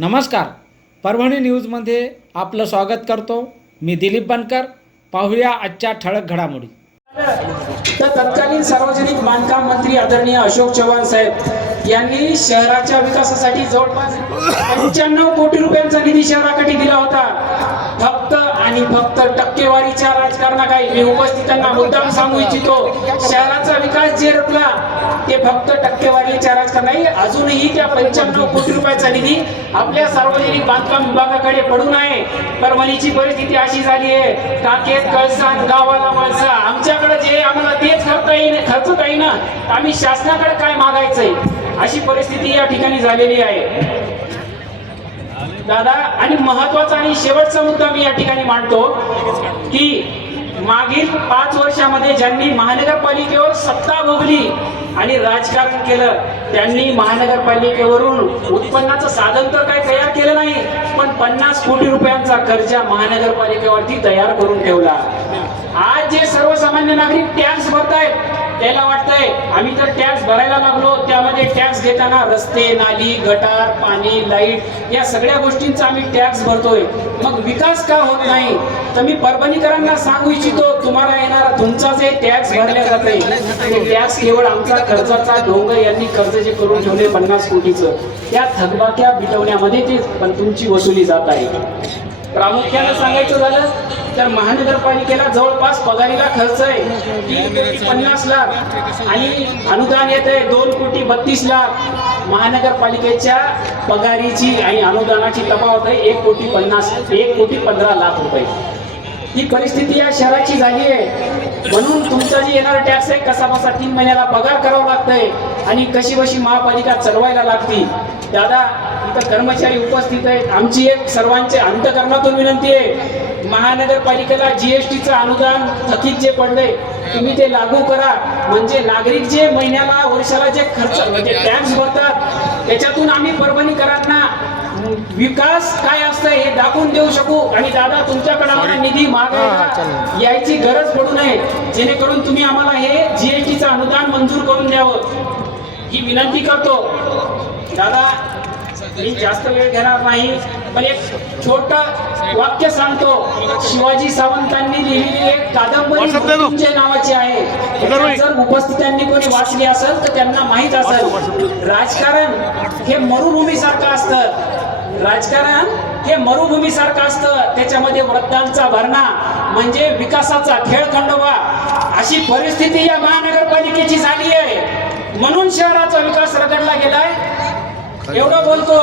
नमस्कार. परभणी न्यूजमध्ये आपलं स्वागत करतो. मी दिलीप बनकर. पाहूया आजच्या ठळक घडामोडी. तर तत्कालीन सार्वजनिक बांधकाम मंत्री आदरणीय अशोक चव्हाण साहेब यांनी शहराच्या विकासासाठी जवळपास पंच्याण्णव कोटी रुपयांचा निधी शहराकडे दिला होता. फक्त आणि फक्त टक्केवारीच्या राजकारणाखाली मी उपस्थितांना मुद्दाम सांगू इच्छितो. शहराचा विकास जे रोखला ते फक्त टक्केवारी टक्केवारीच्या नाही. अजूनही त्या पंच्याण्णव कोटी रुपयाचा निधी आपल्या सार्वजनिक बांधकाम विभागाकडे पडून आहे. परभणीची परिस्थिती अशी झाली आहे. टाकेत कळसात गावाला वळसा आमच्याकडे जे आम्हाला तेच खर्च येईल खर्च काही ना आम्ही शासनाकडे काय मागायचंय? अशी परिस्थिती या ठिकाणी झालेली आहे. दादा आणि महत्त्वाचा आणि शेवटचा मुद्दा मी या ठिकाणी मांडतो की मागील पाच वर्षामध्ये ज्यांनी महानगरपालिकेवर सत्ता भोगली आणि राजकारण केलं त्यांनी महानगरपालिकेवरून उत्पन्नाचं साधन तर काही तयार केलं नाही पण पन्नास कोटी रुपयांचा कर्जा महानगरपालिकेवरती तयार करून ठेवला. आज जे सर्वसामान्य नागरिक टॅक्स भरतायत त्याला वाटतंय आम्ही तर टॅक्स भरायला लागलो त्यामध्ये टॅक्स घेताना रस्ते नाली गटार पाणी लाइट या सगळ्या गोष्टींचा आम्ही टॅक्स भरतोय. मग विकास का होत नाही? तर मी परभणीकरांना सांगू इच्छितो तुम्हाला येणारा तुमचा जे टॅक्स भरल्या जाते ते टॅक्स केवळ आमचा कर्जाचा डोंगर यांनी कर्ज जे करून ठेवले पन्नास कोटीचं त्या थकबाक्या बिटवण्यामध्ये ते पण तुमची वसुली जात आहे. प्रामुख्यानं सांगायचं झालं तर महानगरपालिकेला जवळपास पगारीला खर्च आहे. तीन कोटी पन्नास लाख आणि अनुदान येत आहे दोन कोटी बत्तीस लाख. महानगरपालिकेच्या पगारीची आणि अनुदानाची तफावत आहे एक कोटी पन्नास एक कोटी पंधरा लाख रुपये. ही परिस्थिती या शहराची झाली आहे. म्हणून तुमचा जी येणारा टॅक्स आहे कसा बसा तीन महिन्याला पगार करावा लागतंय आणि कशी बशी महापालिका चढवायला लागती. दादा इथं कर्मचारी उपस्थित आहेत. आमची एक सर्वांचे अंतकरणातून विनंती आहे. महानगरपालिकेला जीएसटीचं अनुदान थकीत जे पडलंय तुम्ही ते लागू करा. म्हणजे नागरिक जे महिन्याला वर्षाला जे खर्च म्हणजे टॅक्स भरतात त्याच्यातून आम्ही परभणीकरांना विकास काय असतं हे दाखवून देऊ शकू. आणि दादा तुमच्याकडे आम्हाला निधी मागायला यायची गरज पडू नये. जेणेकरून तुम्ही आम्हाला हे जीएसटीचं अनुदान मंजूर करून द्यावं. ही विनंती करतो. दादा मी जास्त वेळ घेणार नाही पण एक छोट वाक्य सांगतो. शिवाजी सावंतांनी लिहिलेली एक कादंबरी मृत्युंजय नावाची आहे. जर उपस्थितांनी कोणी वाचली असेल तर त्यांना माहीत असेल. राजकारण हे मरुभूमीसारखं असतं. राजकारण हे मरुभूमीसारखं असतं. त्याच्यामध्ये वृद्धांचा भरणा म्हणजे विकासाचा खेळ खंडोबा. अशी परिस्थिती या महानगरपालिकेची झाली आहे म्हणून शहराचा विकास रगडला गेलाय. एवढं बोलतो.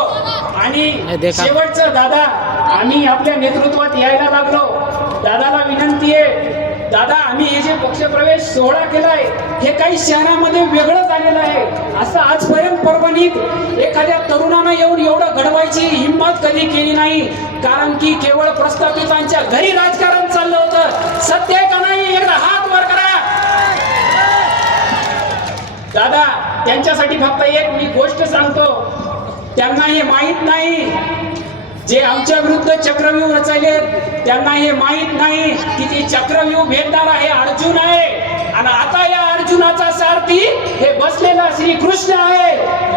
आणि शेवटचं दादा आम्ही आपल्या नेतृत्वात यायला लागलो. दादाला विनंती आहे दादा आम्ही हे जे पक्षप्रवेश सोहळा केलाय हे काही शहरामध्ये वेगळं झालेलं आहे. असं आजपर्यंत परभणीत एखाद्या तरुणानं येऊन एवढं घडवायची हिंमत कधी केली नाही. कारण की केवळ प्रस्थापितांच्या घरी राजकारण चाललं होतं. सत्य का नाही? एकदा हात वर करा. दादा त्यांच्यासाठी फक्त एक मी गोष्ट सांगतो. त्यांना हे माहीत नाही. जे आमच्या विरुद्ध चक्रव्यूह रचले त्यांना हे माहीत नाही की ते चक्रव्यूह भेटणारा हे अर्जुन आहे. आणि आता या अर्जुनाचा सारथी हे बसलेला श्री कृष्ण आहे.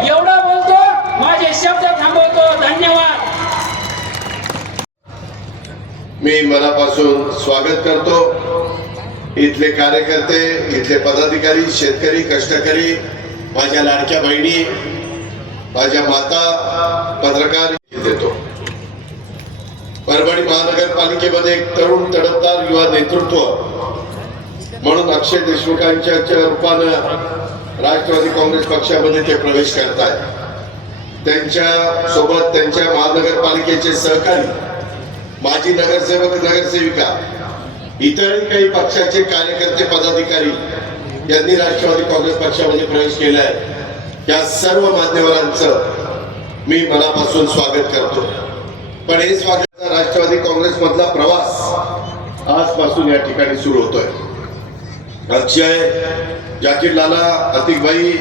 एवढं बोलतो माझे शब्द थांबवतो. धन्यवाद. मी मनापासून स्वागत करतो. इथले कार्यकर्ते इथले पदाधिकारी शेतकरी कष्टकरी माझ्या लाडक्या बहिणी माझ्या माता पत्रकार देतो. परभणी महानगरपालिकेमध्ये एक तरुण तडफदार युवा नेतृत्व म्हणून अक्षय देशमुखांच्या रूपानं राष्ट्रवादी काँग्रेस पक्षामध्ये ते प्रवेश करतायत. त्यांच्यासोबत त्यांच्या महानगरपालिकेचे सहकारी माजी नगरसेवक नगरसेविका इतरही काही पक्षाचे कार्यकर्ते पदाधिकारी यांनी राष्ट्रवादी काँग्रेस पक्षामध्ये प्रवेश केला आहे या सर्व मान्यवरांचं मी मनापासून स्वागत करतो. पण हे स्वागत राष्ट्रवादी काँग्रेस मधला प्रवास आजपासून या ठिकाणी सुरू होतोय. अक्षय जाकीर लाला अतिकबाई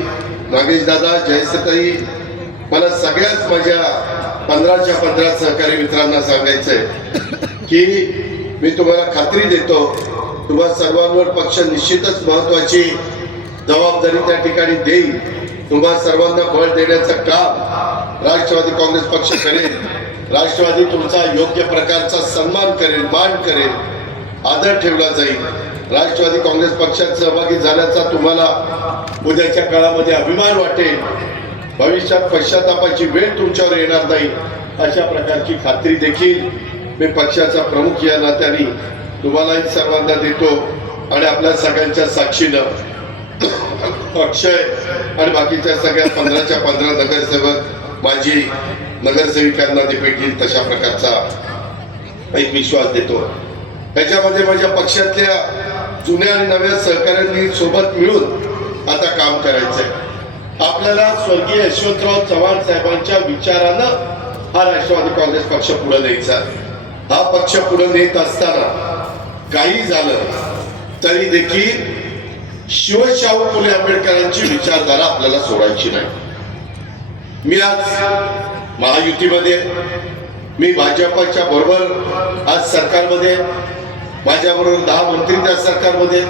नागेश दादा जयसताई मला सगळ्याच माझ्या पंधराच्या पंधरा सहकारी मित्रांना सांगायचंय की मी तुम्हाला खात्री देतो तुम्हा सर्वांवर पक्ष निश्चितच महत्वाची जबाबदारी त्या ठिकाणी देईल. तुम्हा सर्वांना बळ देण्याचं काम राष्ट्रवादी काँग्रेस पक्ष करेल. राष्ट्रवादी तुमचा योग्य प्रकारचा सन्मान करेल मान करेल आदर ठेवला जाईल. राष्ट्रवादी काँग्रेस पक्षात सहभागी झाल्याचा तुम्हाला उद्याच्या काळामध्ये अभिमान वाटेल. भविष्यात पश्चातापाची वेळ तुमच्यावर येणार नाही अशा प्रकारची खात्री देखील मी पक्षाचा प्रमुख या नात्याने तुम्हालाही सर्वांना देतो आणि आपल्या सगळ्यांच्या साक्षीनं. अक्षय आणि बाकीच्या सगळ्या पंधराच्या पंधरा नगरसेवक माझी नगरसेविकांना देखील तशा प्रकारचा एक विश्वास देतो. त्याच्यामध्ये माझ्या पक्षातल्या जुन्या आणि नव्या सहकाऱ्यांनी सोबत मिळून आता काम करायचंय. आपल्याला स्वर्गीय यशवंतराव चव्हाण साहेबांच्या विचारानं हा राष्ट्रवादी काँग्रेस पक्ष पुढे न्यायचा हा पक्ष पुढे नेत असताना काही झालं तरी देखील शिवशाहू फुले आंबेडकरांची विचारधारा आपल्याला सोडायची नाही. मी आज महायुतीमध्ये मी भाजपच्या बरोबर आज सरकारमध्ये माझ्याबरोबर दहा मंत्री त्या सरकारमध्ये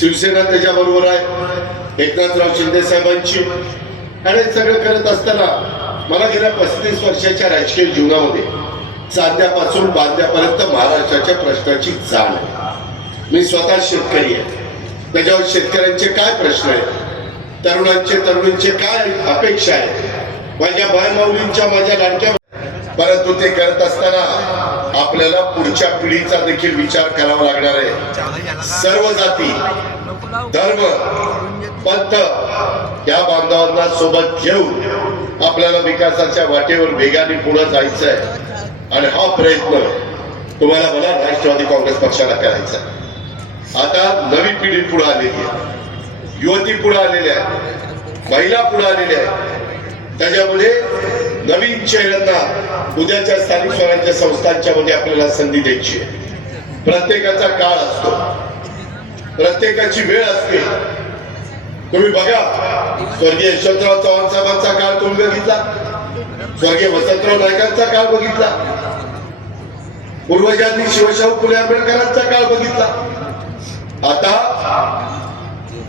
शिवसेना त्याच्याबरोबर आहे एकनाथराव शिंदे साहेबांची. आणि हे सगळं करत असताना मला गेल्या पस्तीस वर्षाच्या राजकीय जीवनामध्ये चांद्यापासून बांध्यापर्यंत महाराष्ट्राच्या प्रश्नाची जाण आहे. मी स्वतः शेतकरी आहे. त्याच्यावर शेतकऱ्यांचे काय प्रश्न आहेत? तरुणांचे तरुणींचे काय अपेक्षा आहेत? माझ्या भायमाऊलींच्या माझ्या लाडक्या परंतु ते करत असताना आपल्याला पुढच्या पिढीचा देखील विचार करावा लागणार आहे. सर्व जाती धर्म पंथ या बांधवांना सोबत घेऊन आपल्याला विकासाच्या वाटेवर वेगाने पुढे जायचं आहे आणि हा प्रयत्न तुम्हाला मला राष्ट्रवादी काँग्रेस पक्षाला करायचा आहे. आता नवी पिढी पुढे आलेली आहे. युवती पुढे आलेल्या आहेत महिला पुढे आलेल्या आहेत त्याच्यामध्ये नवीन चेहऱ्यांना उद्याच्या स्थानिक स्वराज्य संस्थांच्या मध्ये आपल्याला संधी द्यायची आहे. प्रत्येकाचा काळ असतो. प्रत्येकाची वेळ असते. तुम्ही बघा स्वर्गीय यशवंतराव चव्हाण साहेबांचा काळ तुम्ही बघितला? स्वर्गीय वसंतराव नायकांचा काळ बघितला? पूर्वजांनी शिवशाहू फुले आंबेडकरांचा काळ बघितला?